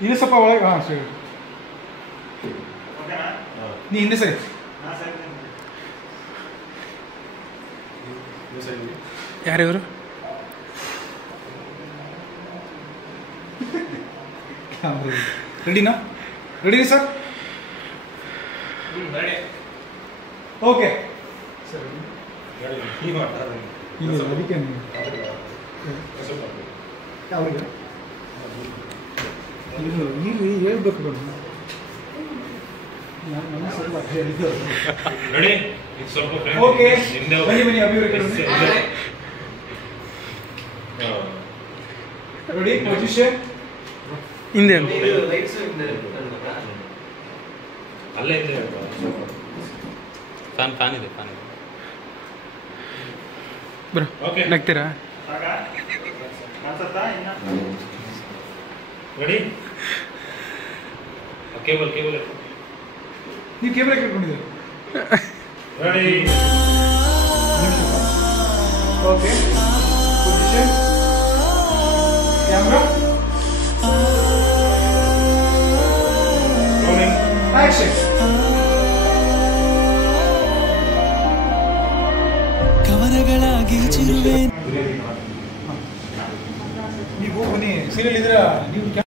ಇನ್ನೂ ಸ್ವಲ್ಪ ಒಳಗೆ ಹಾಂ ಸರಿ ನೀ ಹಿಂದೆ ಸರಿ ಯಾರಿವರು ರೆಡಿನಾ ರೆಡಿ ಸರ್ ಓಕೆ ಸರ್ ಅದಕ್ಕೆ ಅವ್ರಿಗೆ ನೀವು ಹೇಳ್ಬೇಕು ಬೇಡ ಓಕೆ ಬನ್ನಿ ಬನ್ನಿ ಅಭಿವೃದ್ಧಿ ರೆಡಿ ಪೊಸಿಷನ್ ಹಿಂದೆ ಅಲ್ಲೇ ಇದೆ ಫ್ಯಾನ್ ಇದೆ ಬ್ರೋ ನಗ್ತೀರಾ ರೆಡಿ ಕೇಬಲ್ ನೀವು ಕೇಬಲ್ ಕೇಳ್ಕೊಂಡಿದ್ದೀರ ready okay position camera rolling action ಕವನಗಳಾಗಿ ಚಿರುವೆ ನೀವು ಬನ್ನಿ ಸೀರಿಯಲ್ ಇದ್ರ ನೀವು